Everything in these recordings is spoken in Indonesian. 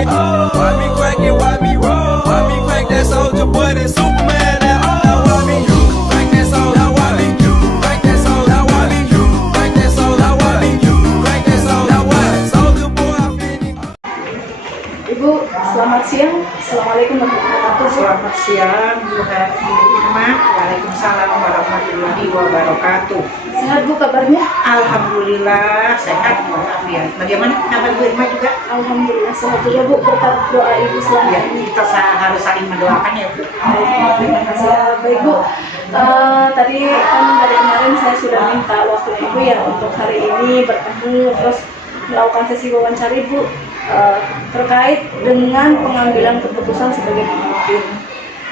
Why me crack it, why me roll? Why me crack that soldier boy, that Superman, that now why me crack that soldier? Now why me crack that soldier? Now why me crack that soldier? Now why me crack that soldier? Now why soldier boy, I feel Ibu, selamat siang. Assalamualaikum warahmatullahi wabarakatuh. Selamat siang, Bu Irma. Waalaikumsalam warahmatullahi wabarakatuh. Sehat Bu kabarnya? Alhamdulillah sehat walafiat. Bagaimana kabar Bu Irma juga? Alhamdulillah sehat juga Bu, berkat doa Ibu selama Ya, ini. kita harus saling mendoakan ya Bu. Baik, terima kasih. Baik Bu, tadi kan dari kemarin saya sudah minta waktu Ibu ya untuk hari ini bertemu terus melakukan sesi wawancara Ibu terkait dengan pengambilan keputusan sebagai pemimpin.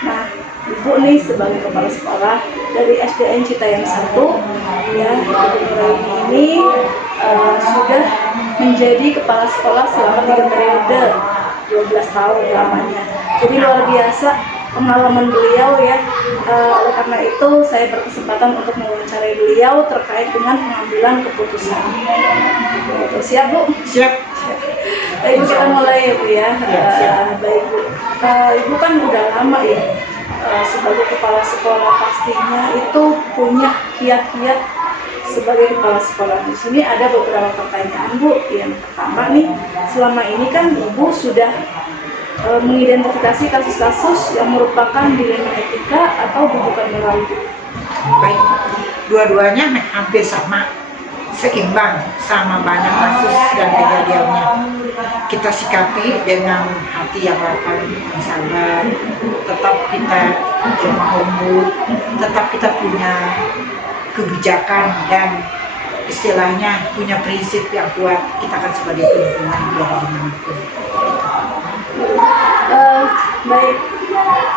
Nah, Ibu nih sebagai kepala sekolah dari SDN Citayam 1 ya, Ibu Nuraini ini sudah menjadi kepala sekolah selama 3 periode 12 tahun lamanya. Jadi luar biasa pengalaman beliau ya. Oleh karena itu saya berkesempatan untuk mewawancarai beliau terkait dengan pengambilan keputusan. Siap Bu? Siap. Baik Bu, kita mulai ya Bu ya. Baik Bu, Ibu kan udah lama ya sebagai kepala sekolah, pastinya itu punya kiat-kiat sebagai kepala sekolah. Di sini ada beberapa pertanyaan Bu. Yang pertama nih, selama ini kan Ibu sudah mengidentifikasi kasus-kasus yang merupakan dilema etika atau bukan moral. Baik, dua-duanya hampir sama, seimbang, sama banyak kasus dan kejadiannya. Kita sikapi dengan hati yang lapang, yang sabar, tetap kita lemah lembut, tetap kita punya kebijakan dan istilahnya punya prinsip yang kuat. Kita kan sebagai pimpinan biar dimanapun. Baik,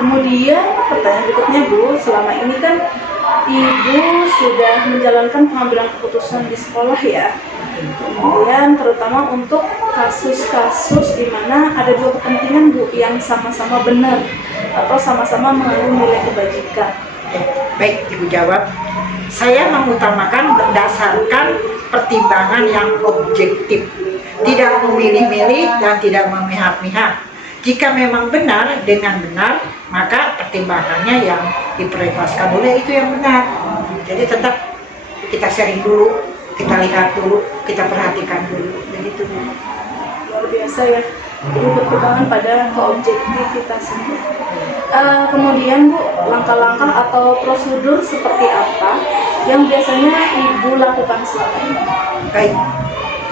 kemudian pertanyaan berikutnya Bu, selama ini kan Ibu sudah menjalankan pengambilan keputusan di sekolah ya. Kemudian terutama untuk kasus-kasus di mana ada dua kepentingan Bu yang sama-sama benar atau sama-sama mengandung nilai kebajikan. Baik, Ibu jawab. Saya mengutamakan berdasarkan pertimbangan yang objektif, tidak memilih-milih dan tidak memihak-mihak. Jika memang benar dengan benar, maka pertimbangannya yang diprioritaskan oleh itu yang benar. Jadi tetap kita sharing dulu, kita lihat dulu, kita perhatikan dulu. Begitu. Luar biasa ya, Ibu berpegangan pada keobjektifitasan. Kemudian Bu, langkah-langkah atau prosedur seperti apa yang biasanya Ibu lakukan selama ini? Baik.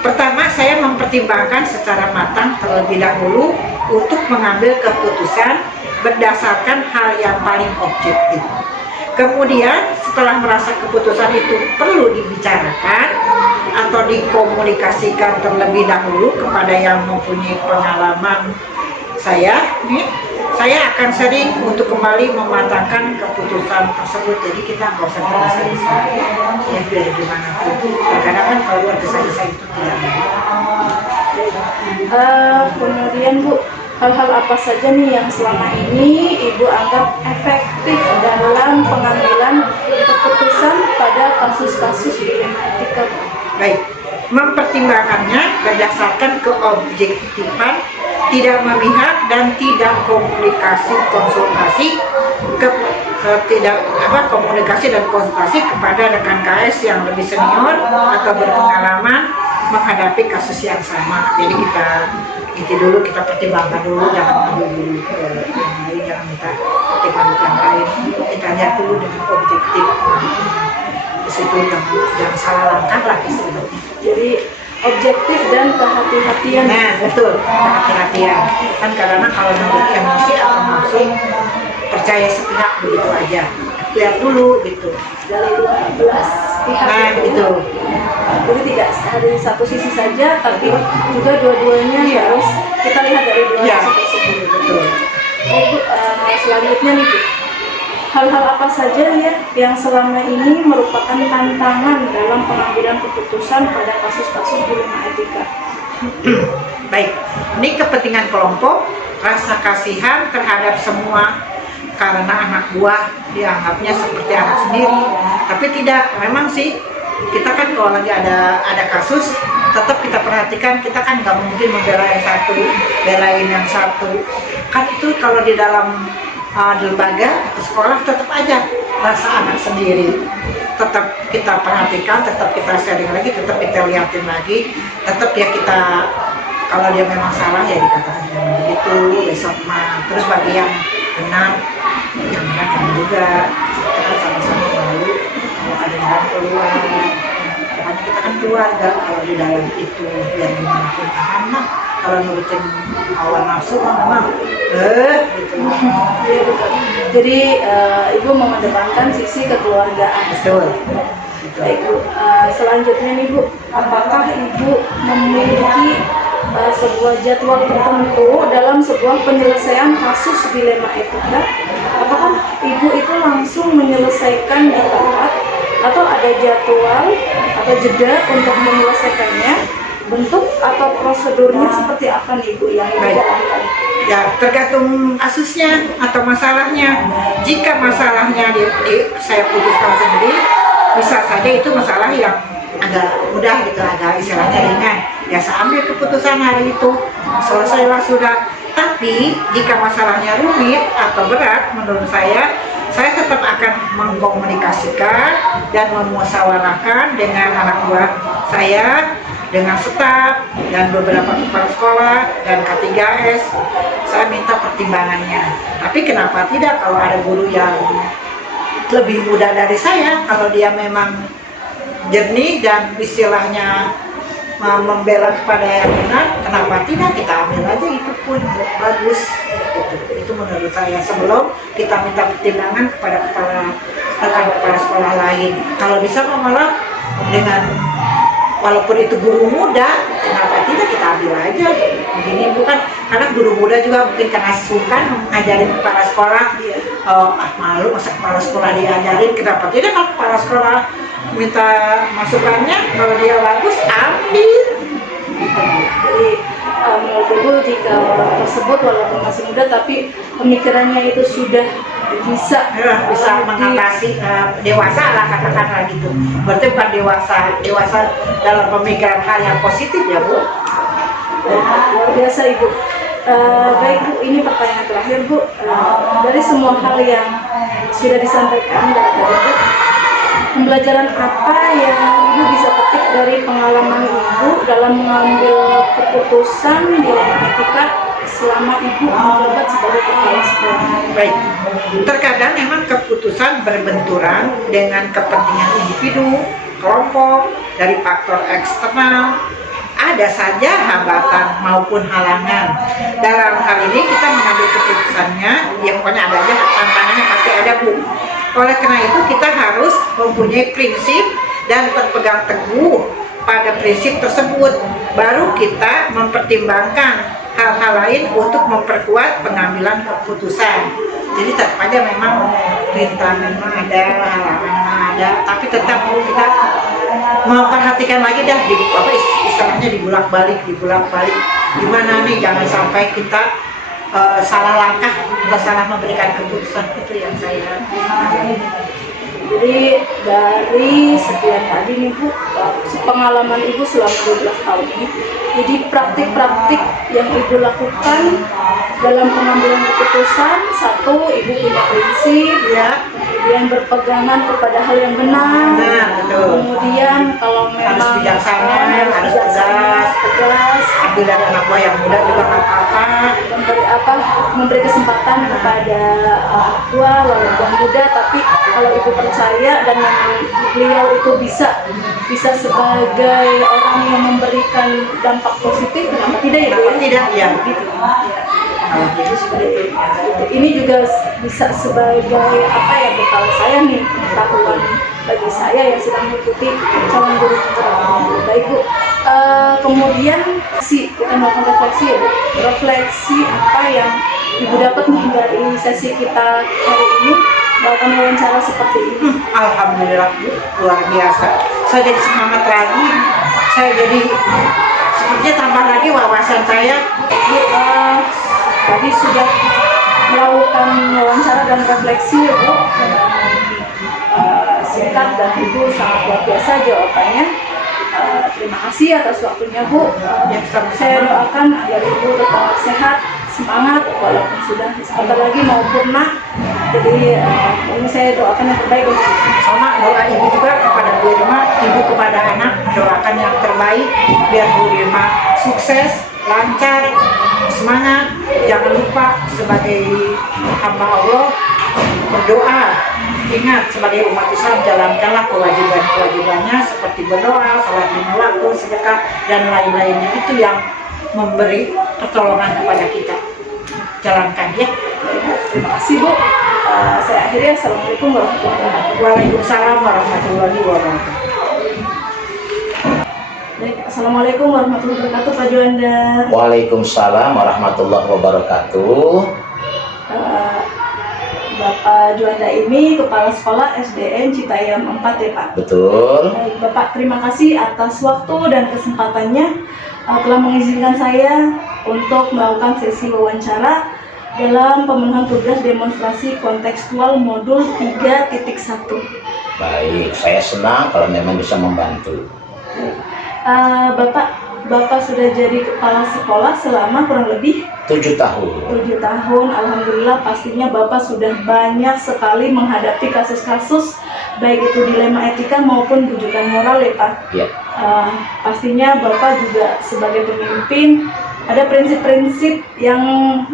Pertama, saya mempertimbangkan secara matang terlebih dahulu untuk mengambil keputusan berdasarkan hal yang paling objektif. Kemudian, setelah merasa keputusan itu perlu dibicarakan atau dikomunikasikan terlebih dahulu kepada yang mempunyai pengalaman saya akan sering untuk kembali mematangkan keputusan tersebut. Jadi kita nggak usah tergesa-gesa ya, biar gimana pun. Karena kan kalau tergesa-gesa itu tidak baik. Kemudian Bu, hal-hal apa saja nih yang selama ini Ibu anggap efektif dalam pengambilan keputusan pada kasus-kasus dilema etika? Baik, mempertimbangkannya berdasarkan keobjektifan, tidak memihak dan tidak komunikasi dan konsultasi kepada rekan KS yang lebih senior atau berpengalaman menghadapi kasus yang sama. Jadi kita kita pertimbangkan dulu, jangan ambil dulu yang lain, jangan minta pertimbangan yang lain. Kita lihat dulu dengan objektif. Di situ yang salah langkah lah istilahnya. Jadi objektif dan kehati-hatian. Nah, betul, kehati-hatian. Kan karena kalau menurut emosi akan langsung percaya sepihak begitu aja. Lihat dulu gitu. Dari 12 pihak. Nah, gitu. Jadi tidak dari satu sisi saja, tapi juga dua-duanya harus kita lihat dari dua sisi tersebut. Betul. Selanjutnya nih Bu, hal-hal apa saja ya yang selama ini merupakan tantangan dalam pengambilan keputusan pada kasus-kasus dilema etika? Baik, ini kepentingan kelompok, rasa kasihan terhadap semua karena anak buah dianggapnya seperti anak sendiri, tapi tidak. Memang sih kita kan kalau lagi ada kasus tetap kita perhatikan, kita kan nggak mungkin membela yang satu, belain yang satu. Kan itu kalau di dalam lembaga atau sekolah tetap aja rasa anak sendiri. Tetap kita perhatikan, tetap kita sharing lagi, tetap kita lihatin lagi, tetap ya kita kalau dia memang salah ya dikatakan jangan begitu, besok mah. Terus bagi yang benar, yang benar kamu juga, kita kan sama-sama malu kalau ada yang keluar. Makanya kita kan keluarga, kalau di dalam itu yang gimana pun tahan mah. Kalau nurutin awal nafsu mah memang gitu. Iya, betul. Jadi ibu mengedepankan sisi kekeluargaan. Betul. Baik Bu, selanjutnya nih Bu, apakah Ibu memiliki sebuah jadwal tertentu dalam sebuah penyelesaian kasus dilema etika? Apakah Ibu itu langsung menyelesaikan di tempat atau ada jadwal atau jeda untuk menyelesaikannya? Bentuk atau prosedurnya seperti apa nih Bu yang Ibu jalankan? Ya, tergantung kasusnya atau masalahnya. Jika masalahnya saya putuskan sendiri, bisa saja itu masalah yang agak mudah gitu, agak istilahnya ringan. Ya, saya ambil keputusan hari itu, selesailah sudah. Tapi jika masalahnya rumit atau berat, menurut saya tetap akan mengkomunikasikan dan memusyawarahkan dengan anak buah saya, dengan staf dan beberapa kepala sekolah dan K3S. Saya minta pertimbangannya. Tapi kenapa tidak kalau ada guru yang lebih muda dari saya, kalau dia memang jernih dan istilahnya membela kepada yang benar, kenapa tidak kita ambil aja, itu pun bagus. Itu menurut saya, sebelum kita minta pertimbangan kepada kepala sekolah lain. Kalau bisa malah dengan walaupun itu guru muda, kenapa tidak kita ambil aja. Begini bukan, karena guru muda juga mungkin karena suka ngajarin kepala sekolah. Malu masa kepala sekolah diajarin, kenapa tidak kalau kepala sekolah minta masukannya, kalau dia bagus ambil. Jadi menurut Ibu jika orang tersebut walaupun masih muda tapi pemikirannya itu sudah bisa mengatasi dewasa lah, katakanlah gitu. Berarti bukan dewasa dalam pemikiran hal yang positif ya Bu. Luar biasa Ibu. Baik Bu, ini pertanyaan terakhir Bu. Dari semua hal yang sudah disampaikan dari Ibu, pembelajaran apa yang Ibu bisa petik dari pengalaman Ibu dalam mengambil keputusan di etika selama Ibu menjabat sebagai kepala sekolah? Baik, terkadang memang keputusan berbenturan dengan kepentingan individu, kelompok, dari faktor eksternal. Ada saja hambatan maupun halangan. Dalam hal ini kita mengambil keputusannya, ya pokoknya ada aja tantangannya, pasti ada Bu. Oleh karena itu kita harus mempunyai prinsip dan berpegang teguh pada prinsip tersebut. Baru kita mempertimbangkan hal-hal lain untuk memperkuat pengambilan keputusan. Jadi tetap aja memang rintangan ada, halangan ada, tapi tetap kita memperhatikan lagi dah, istilahnya dibulak-balik. Gimana nih, jangan sampai kita salah langkah atau salah memberikan keputusan. Itu yang saya Jadi dari sekian tadi nih Bu, pengalaman Ibu selama 12 tahun ini, jadi praktik-praktik yang Ibu lakukan dalam pengambilan keputusan, satu, Ibu punya prinsip, ya, kemudian berpegangan kepada hal yang benar, betul. Kemudian kalau memang Harus bijaksana, harus tegas, ambil dari anak buah yang muda juga nggak apa-apa. memberi kesempatan kepada anak buah walaupun muda, tapi kalau Ibu percaya dan memang beliau itu bisa sebagai orang yang memberikan dampak positif, kenapa tidak ya Bu? Tidak, ya. Gitu. Jadi seperti itu. Ini juga bisa sebagai apa ya, bekal saya nih, pengetahuan bagi saya yang sedang mengikuti calon guru ini. Baik Bu, kemudian kita melakukan refleksi ya Bu. Refleksi apa yang Ibu dapat nih dari sesi kita hari ini, melakukan wawancara seperti ini? Alhamdulillah Bu, luar biasa. Saya jadi semangat lagi. Saya jadi sepertinya tambah lagi wawasan saya. Bu, tadi sudah melakukan wawancara dan refleksi ya Bu, singkat dan Ibu sangat luar biasa jawabannya. terima kasih atas waktunya Bu. Ya, sama-sama. Saya doakan agar Ibu tetap sehat, semangat, walaupun sudah sebentar lagi mau purna. Jadi ini saya doakan yang terbaik untuk Ibu. Sama doa ibu juga kepada Bu Irma, ibu kepada anak, doakan yang terbaik biar Bu Irma sukses, lancar, semangat. Jangan lupa sebagai hamba Allah berdoa. Ingat, sebagai umat Islam jalankanlah kewajiban-kewajibannya seperti berdoa, salat 5 waktu, sedekah, dan lain-lainnya. Itu yang memberi pertolongan kepada kita. Jalankan ya. Terima kasih Bu. Saya akhiri. Assalamualaikum warahmatullahi wabarakatuh. Waalaikumsalam warahmatullahi wabarakatuh. Baik, Assalamualaikum warahmatullahi wabarakatuh Pak Juanda. Waalaikumsalam warahmatullahi wabarakatuh. Bapak Juanda ini Kepala Sekolah SDN Citayam 4 ya Pak? Betul. Baik, Bapak terima kasih atas waktu dan kesempatannya telah mengizinkan saya untuk melakukan sesi wawancara dalam pemenuhan tugas demonstrasi kontekstual modul 3.1. Baik, saya senang kalau memang bisa membantu. Bapak sudah jadi kepala sekolah selama kurang lebih 7 tahun. 7 tahun. Alhamdulillah, pastinya Bapak sudah banyak sekali menghadapi kasus-kasus baik itu dilema etika maupun rujukan moral ya Pak. Ya. Pastinya Bapak juga sebagai pemimpin ada prinsip-prinsip yang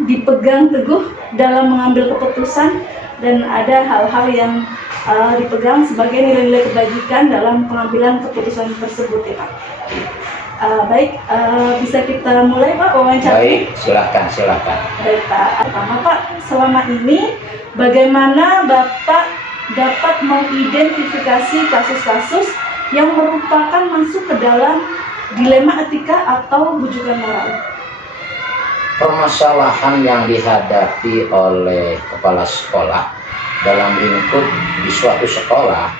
dipegang teguh dalam mengambil keputusan, dan ada hal-hal yang dipegang sebagai nilai-nilai kebajikan dalam pengambilan keputusan tersebut ya Pak. Baik, bisa kita mulai Pak wawancara? Baik, silakan. Baik Pak, pertama Pak, selama ini bagaimana Bapak dapat mengidentifikasi kasus-kasus yang merupakan masuk ke dalam dilema etika atau rujukan moral? Permasalahan yang dihadapi oleh kepala sekolah dalam lingkup di suatu sekolah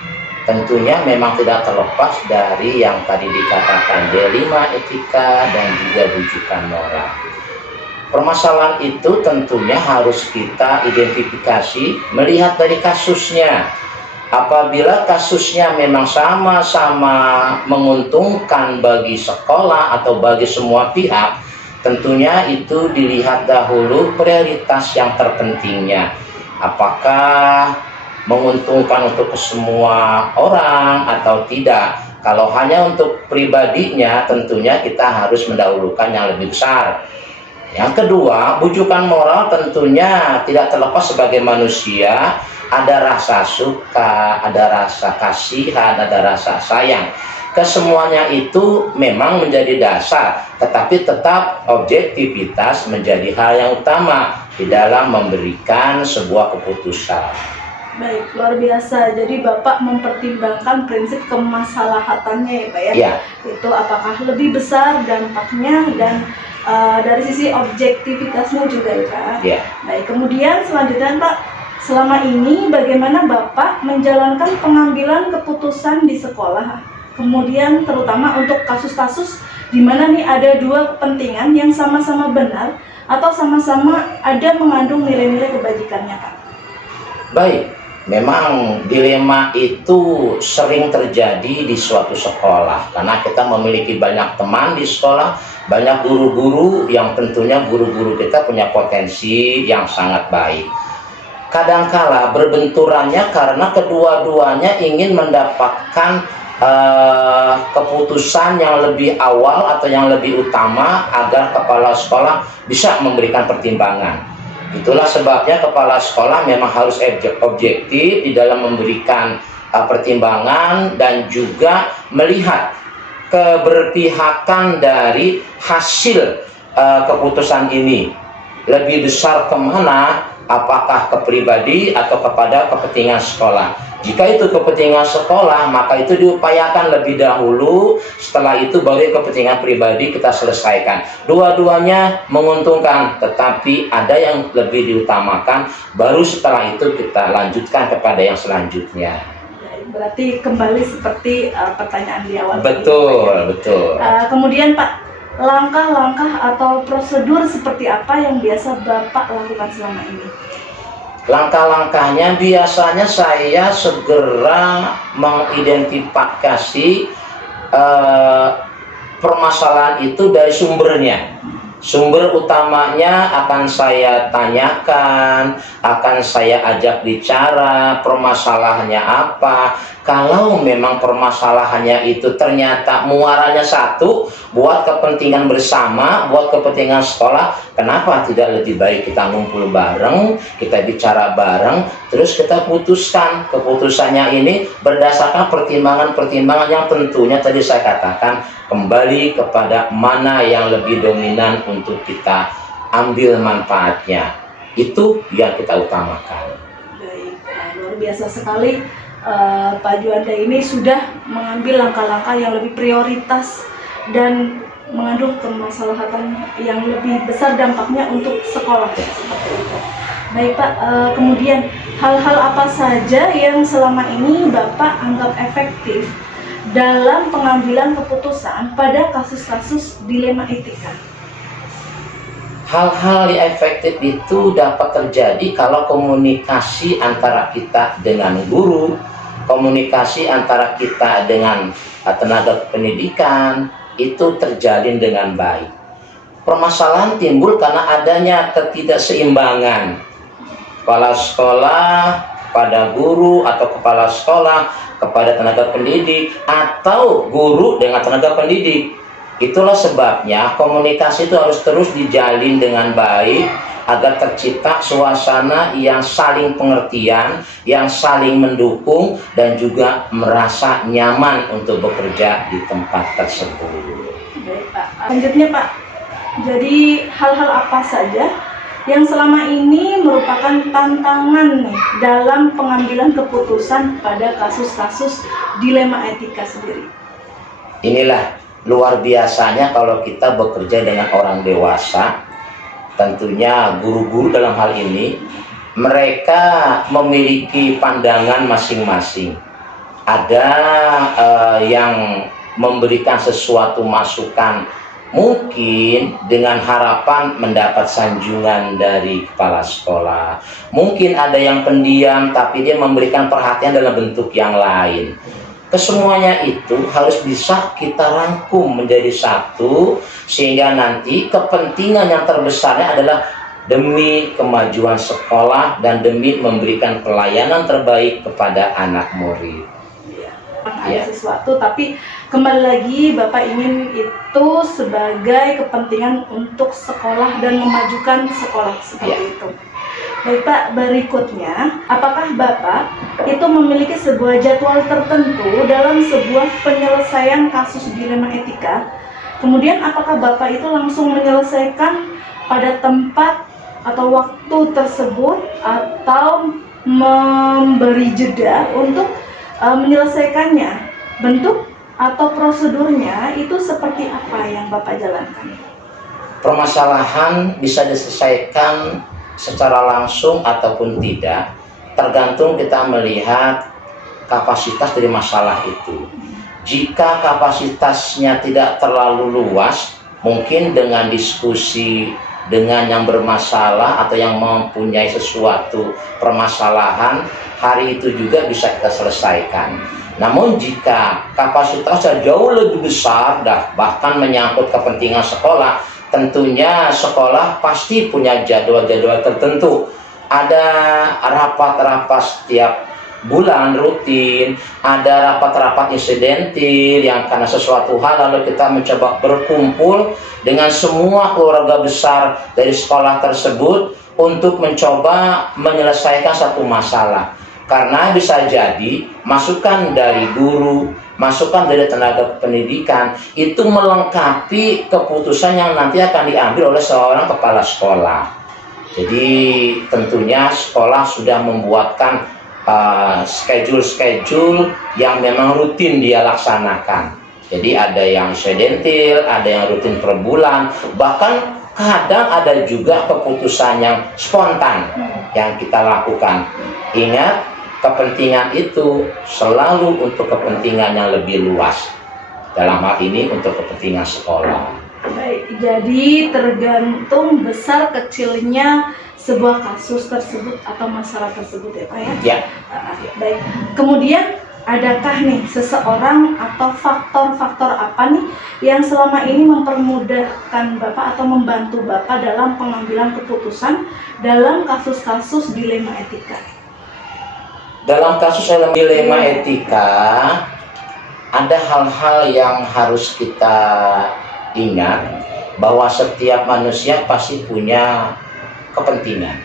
tentunya memang tidak terlepas dari yang tadi dikatakan dilema etika dan juga rujukan moral. Permasalahan itu tentunya harus kita identifikasi melihat dari kasusnya. Apabila kasusnya memang sama-sama menguntungkan bagi sekolah atau bagi semua pihak, tentunya itu dilihat dahulu prioritas yang terpentingnya. Apakah menguntungkan untuk semua orang atau tidak? Kalau hanya untuk pribadinya, tentunya kita harus mendahulukan yang lebih besar. Yang kedua, bujukan moral tentunya tidak terlepas sebagai manusia, ada rasa suka, ada rasa kasihan, ada rasa sayang. Kesemuanya itu memang menjadi dasar, tetapi tetap objektivitas menjadi hal yang utama di dalam memberikan sebuah keputusan. Baik, luar biasa. Jadi Bapak mempertimbangkan prinsip kemasalahatannya ya Pak ya? Ya. Itu apakah lebih besar dampaknya dan dari sisi objektivitasnya juga ya Pak? Ya. Baik, kemudian selanjutnya Pak, selama ini bagaimana Bapak menjalankan pengambilan keputusan di sekolah? Kemudian terutama untuk kasus-kasus di mana nih ada dua kepentingan yang sama-sama benar atau sama-sama ada mengandung nilai-nilai kebajikannya Pak? Baik, memang dilema itu sering terjadi di suatu sekolah karena kita memiliki banyak teman di sekolah, banyak guru-guru yang tentunya guru-guru kita punya potensi yang sangat baik. Kadangkala berbenturannya karena kedua-duanya ingin mendapatkan keputusan yang lebih awal atau yang lebih utama agar kepala sekolah bisa memberikan pertimbangan. Itulah sebabnya kepala sekolah memang harus objektif di dalam memberikan pertimbangan dan juga melihat keberpihakan dari hasil keputusan ini. Lebih besar kemana, apakah ke pribadi atau kepada kepentingan sekolah. Jika itu kepentingan sekolah, maka itu diupayakan lebih dahulu, setelah itu baru kepentingan pribadi kita selesaikan. Dua-duanya menguntungkan, tetapi ada yang lebih diutamakan, baru setelah itu kita lanjutkan kepada yang selanjutnya. Berarti kembali seperti pertanyaan di awal. Betul. Kemudian Pak, langkah-langkah atau prosedur seperti apa yang biasa Bapak lakukan selama ini? Langkah-langkahnya biasanya saya segera mengidentifikasi permasalahan itu dari sumbernya. Sumber utamanya akan saya tanyakan, akan saya ajak bicara, permasalahannya apa. Kalau memang permasalahannya itu ternyata muaranya satu, buat kepentingan bersama, buat kepentingan sekolah, kenapa tidak lebih baik kita ngumpul bareng, kita bicara bareng, terus kita putuskan. Keputusannya ini berdasarkan pertimbangan-pertimbangan yang tentunya tadi saya katakan, kembali kepada mana yang lebih dominan untuk kita ambil manfaatnya. Itu yang kita utamakan. Baik, luar biasa sekali. Pak Juanda ini sudah mengambil langkah-langkah yang lebih prioritas dan mengandung permasalahan yang lebih besar dampaknya untuk sekolah, seperti itu. Baik Pak, kemudian hal-hal apa saja yang selama ini Bapak anggap efektif dalam pengambilan keputusan pada kasus-kasus dilema etika? Hal-hal yang efektif itu dapat terjadi kalau komunikasi antara kita dengan guru, komunikasi antara kita dengan tenaga pendidikan itu terjalin dengan baik. Permasalahan timbul karena adanya ketidakseimbangan kepala sekolah pada guru, atau kepala sekolah kepada tenaga pendidik, atau guru dengan tenaga pendidik. Itulah sebabnya komunikasi itu harus terus dijalin dengan baik agar tercipta suasana yang saling pengertian, yang saling mendukung, dan juga merasa nyaman untuk bekerja di tempat tersebut. Baik Pak, selanjutnya Pak, jadi hal-hal apa saja yang selama ini merupakan tantangan nih dalam pengambilan keputusan pada kasus-kasus dilema etika sendiri? Inilah luar biasanya kalau kita bekerja dengan orang dewasa. Tentunya guru-guru dalam hal ini, mereka memiliki pandangan masing-masing. Ada yang memberikan sesuatu masukan, mungkin dengan harapan mendapat sanjungan dari kepala sekolah. Mungkin ada yang pendiam, tapi dia memberikan perhatian dalam bentuk yang lain. Kesemuanya itu harus bisa kita rangkum menjadi satu, sehingga nanti kepentingan yang terbesarnya adalah demi kemajuan sekolah dan demi memberikan pelayanan terbaik kepada anak murid. Ada sesuatu, tapi kembali lagi Bapak ingin itu sebagai kepentingan untuk sekolah dan memajukan sekolah, seperti itu. Baik Pak, berikutnya, apakah Bapak itu memiliki sebuah jadwal tertentu dalam sebuah penyelesaian kasus dilema etika? Kemudian apakah Bapak itu langsung menyelesaikan pada tempat atau waktu tersebut, atau memberi jeda untuk menyelesaikannya? Bentuk atau prosedurnya itu seperti apa yang Bapak jalankan? Permasalahan bisa diselesaikan secara langsung ataupun tidak, tergantung kita melihat kapasitas dari masalah itu. Jika kapasitasnya tidak terlalu luas, mungkin dengan diskusi dengan yang bermasalah atau yang mempunyai sesuatu permasalahan, hari itu juga bisa kita selesaikan. Namun jika kapasitasnya jauh lebih besar, bahkan menyangkut kepentingan sekolah, tentunya sekolah pasti punya jadwal-jadwal tertentu. Ada rapat-rapat setiap bulan rutin, ada rapat-rapat insidentil yang karena sesuatu hal lalu kita mencoba berkumpul dengan semua keluarga besar dari sekolah tersebut untuk mencoba menyelesaikan satu masalah. Karena bisa jadi masukan dari guru, masukan dari tenaga pendidikan itu melengkapi keputusan yang nanti akan diambil oleh seorang kepala sekolah. Jadi tentunya sekolah sudah membuatkan schedule yang memang rutin dia laksanakan. Jadi ada yang insidentil, ada yang rutin per bulan, bahkan kadang ada juga keputusan yang spontan yang kita lakukan. Ingat, kepentingan itu selalu untuk kepentingan yang lebih luas. Dalam hal ini untuk kepentingan sekolah. Baik, jadi tergantung besar kecilnya sebuah kasus tersebut atau masalah tersebut ya Pak ya? Ya. Baik. Kemudian adakah nih seseorang atau faktor-faktor apa nih yang selama ini mempermudahkan Bapak atau membantu Bapak dalam pengambilan keputusan dalam kasus-kasus dilema etika? Dalam kasus dilema etika, ada hal-hal yang harus kita ingat, bahwa setiap manusia pasti punya kepentingan,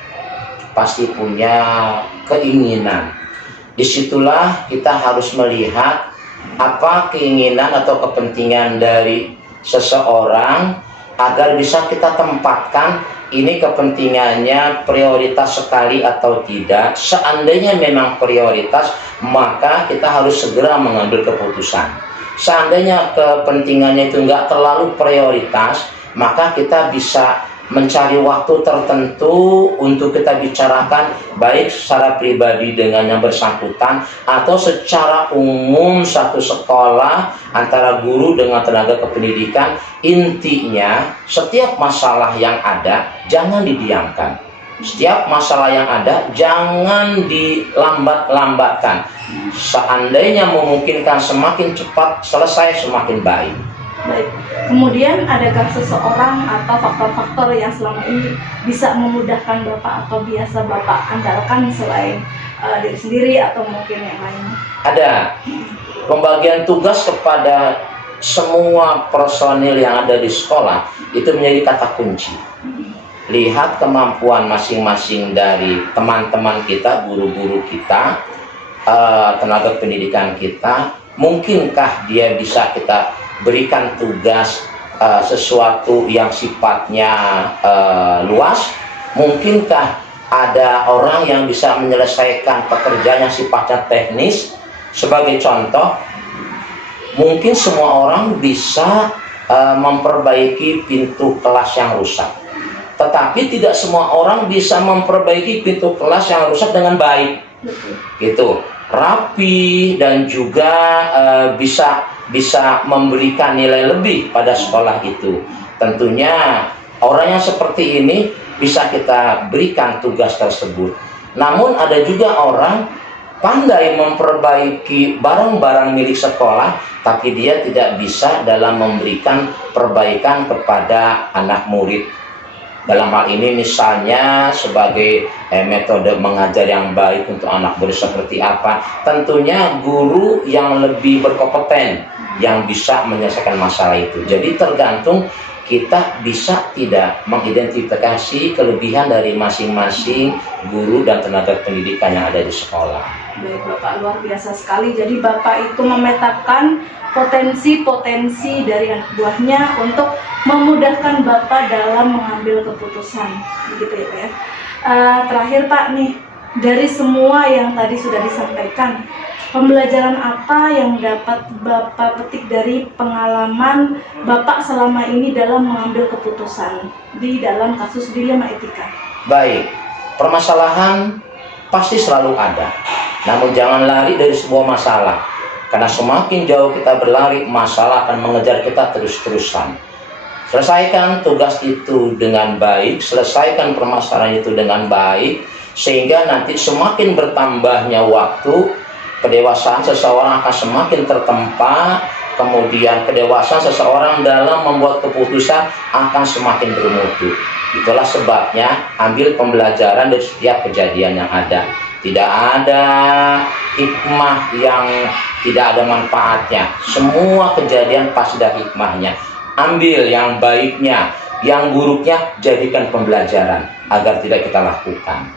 pasti punya keinginan. Disitulah kita harus melihat apa keinginan atau kepentingan dari seseorang agar bisa kita tempatkan ini kepentingannya prioritas sekali atau tidak. Seandainya memang prioritas, maka kita harus segera mengambil keputusan. Seandainya kepentingannya itu enggak terlalu prioritas, maka kita bisa mencari waktu tertentu untuk kita bicarakan, baik secara pribadi dengan yang bersangkutan atau secara umum satu sekolah antara guru dengan tenaga kependidikan. Intinya, setiap masalah yang ada jangan didiamkan. Setiap masalah yang ada jangan dilambat-lambatkan. Seandainya memungkinkan, semakin cepat selesai semakin baik. Baik, kemudian adakah seseorang atau faktor-faktor yang selama ini bisa memudahkan Bapak atau biasa Bapak andalkan selain diri sendiri atau mungkin yang lainnya? Ada. Pembagian tugas kepada semua personil yang ada di sekolah itu menjadi kata kunci. Lihat kemampuan masing-masing dari teman-teman kita, guru-guru kita, tenaga pendidikan kita. Mungkinkah dia bisa kita berikan tugas sesuatu yang sifatnya luas? Mungkinkah ada orang yang bisa menyelesaikan pekerjaan yang sifatnya teknis? Sebagai contoh, mungkin semua orang bisa memperbaiki pintu kelas yang rusak, tetapi tidak semua orang bisa memperbaiki pintu kelas yang rusak dengan baik. Gitu, rapi dan juga bisa memberikan nilai lebih pada sekolah itu. Tentunya orang yang seperti ini bisa kita berikan tugas tersebut. Namun ada juga orang pandai memperbaiki barang-barang milik sekolah, tapi dia tidak bisa dalam memberikan perbaikan kepada anak murid. Dalam hal ini misalnya sebagai metode mengajar yang baik untuk anak murid seperti apa. Tentunya guru yang lebih berkompeten yang bisa menyelesaikan masalah itu. Jadi tergantung kita bisa tidak mengidentifikasi kelebihan dari masing-masing guru dan tenaga pendidikan yang ada di sekolah. Baik Bapak, luar biasa sekali. Jadi Bapak itu memetakan potensi-potensi dari anak buahnya untuk memudahkan Bapak dalam mengambil keputusan. Begitu ya Pak ya. Terakhir Pak nih, dari semua yang tadi sudah disampaikan, pembelajaran apa yang dapat Bapak petik dari pengalaman Bapak selama ini dalam mengambil keputusan di dalam kasus dilema etika? Baik, permasalahan pasti selalu ada. Namun jangan lari dari sebuah masalah, karena semakin jauh kita berlari, masalah akan mengejar kita terus-terusan. Selesaikan tugas itu dengan baik, selesaikan permasalahan itu dengan baik, sehingga nanti semakin bertambahnya waktu, kedewasaan seseorang akan semakin tertempa, kemudian kedewasaan seseorang dalam membuat keputusan akan semakin bermutu. Itulah sebabnya ambil pembelajaran dari setiap kejadian yang ada. Tidak ada hikmah yang tidak ada manfaatnya. Semua kejadian pasti ada hikmahnya. Ambil yang baiknya, yang buruknya jadikan pembelajaran agar tidak kita lakukan.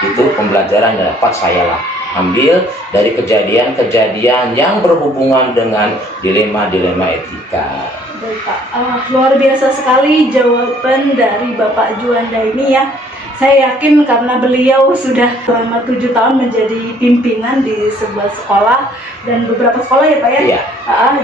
Itu pembelajaran yang dapat saya ambil dari kejadian-kejadian yang berhubungan dengan dilema-dilema etika. Baik Pak, luar biasa sekali jawaban dari Bapak Juanda ini ya. Saya yakin karena beliau sudah selama 7 tahun menjadi pimpinan di sebuah sekolah dan beberapa sekolah ya Pak ya. Iya.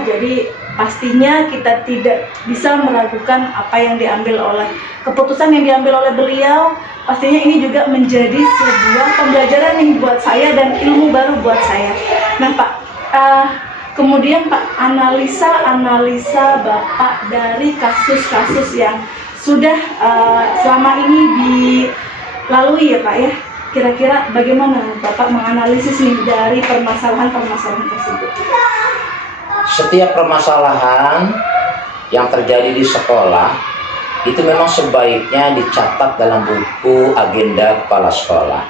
Jadi pastinya kita tidak bisa meragukan apa yang diambil oleh keputusan yang diambil oleh beliau. Pastinya ini juga menjadi sebuah pembelajaran nih buat saya dan ilmu baru buat saya. Nah Pak, kemudian Pak, analisa Bapak dari kasus-kasus yang sudah selama ini dilalui ya Pak ya, Kira-kira bagaimana Bapak menganalisis nih dari permasalahan-permasalahan tersebut? Setiap permasalahan yang terjadi di sekolah itu memang sebaiknya dicatat dalam buku agenda kepala sekolah.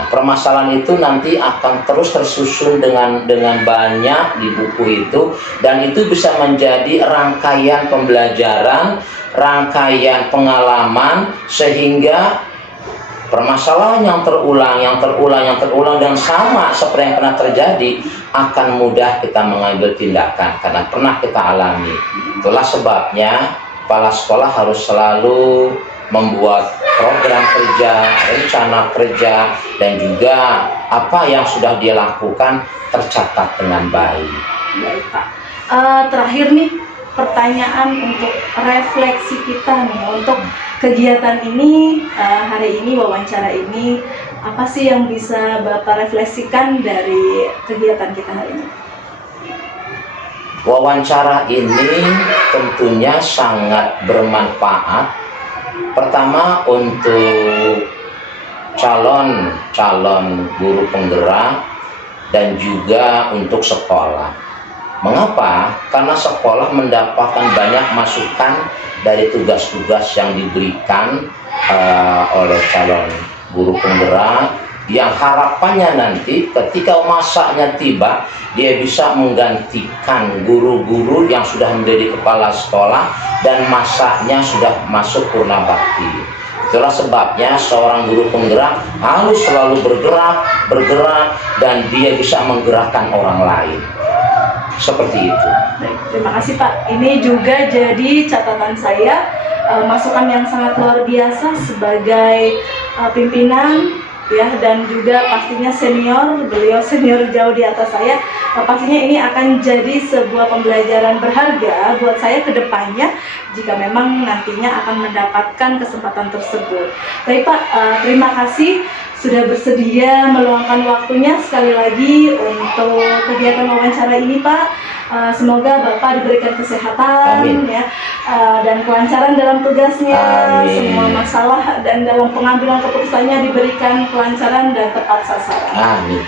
Nah, permasalahan itu nanti akan terus tersusun dengan banyak di buku itu, dan itu bisa menjadi rangkaian pembelajaran, rangkaian pengalaman, sehingga permasalahan yang terulang dan sama seperti yang pernah terjadi akan mudah kita mengambil tindakan karena pernah kita alami. Itulah sebabnya kepala sekolah harus selalu membuat program kerja, rencana kerja, dan juga apa yang sudah dia lakukan tercatat dengan baik. Baik Pak. Terakhir nih, pertanyaan untuk refleksi kita nih untuk kegiatan ini, hari ini, wawancara ini, apa sih yang bisa Bapak refleksikan dari kegiatan kita hari ini? Wawancara ini tentunya sangat bermanfaat. Pertama untuk calon guru penggerak dan juga untuk sekolah. Mengapa? Karena sekolah mendapatkan banyak masukan dari tugas-tugas yang diberikan oleh calon guru penggerak, yang harapannya nanti ketika masanya tiba, dia bisa menggantikan guru-guru yang sudah menjadi kepala sekolah dan masanya sudah masuk purna bakti. Itulah sebabnya seorang guru penggerak harus selalu bergerak, dan dia bisa menggerakkan orang lain. Seperti itu. Baik, terima kasih Pak. Ini juga jadi catatan saya, masukan yang sangat luar biasa sebagai pimpinan ya, dan juga pastinya senior, beliau senior jauh di atas saya. Pastinya ini akan jadi sebuah pembelajaran berharga buat saya ke depannya jika memang nantinya akan mendapatkan kesempatan tersebut. Baik Pak, terima kasih sudah bersedia meluangkan waktunya sekali lagi untuk kegiatan wawancara ini Pak. Semoga Bapak diberikan kesehatan. Amin. Ya, dan kelancaran dalam tugasnya. Amin. Semua masalah dan dalam pengambilan keputusannya diberikan kelancaran dan tepat sasaran. Amin.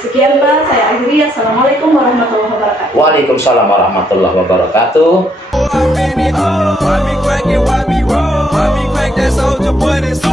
Sekian Pak, saya akhiri. Assalamualaikum warahmatullahi wabarakatuh. Waalaikumsalam warahmatullahi wabarakatuh. Why me crack it, why me roll? Why me crack that soldier boy that's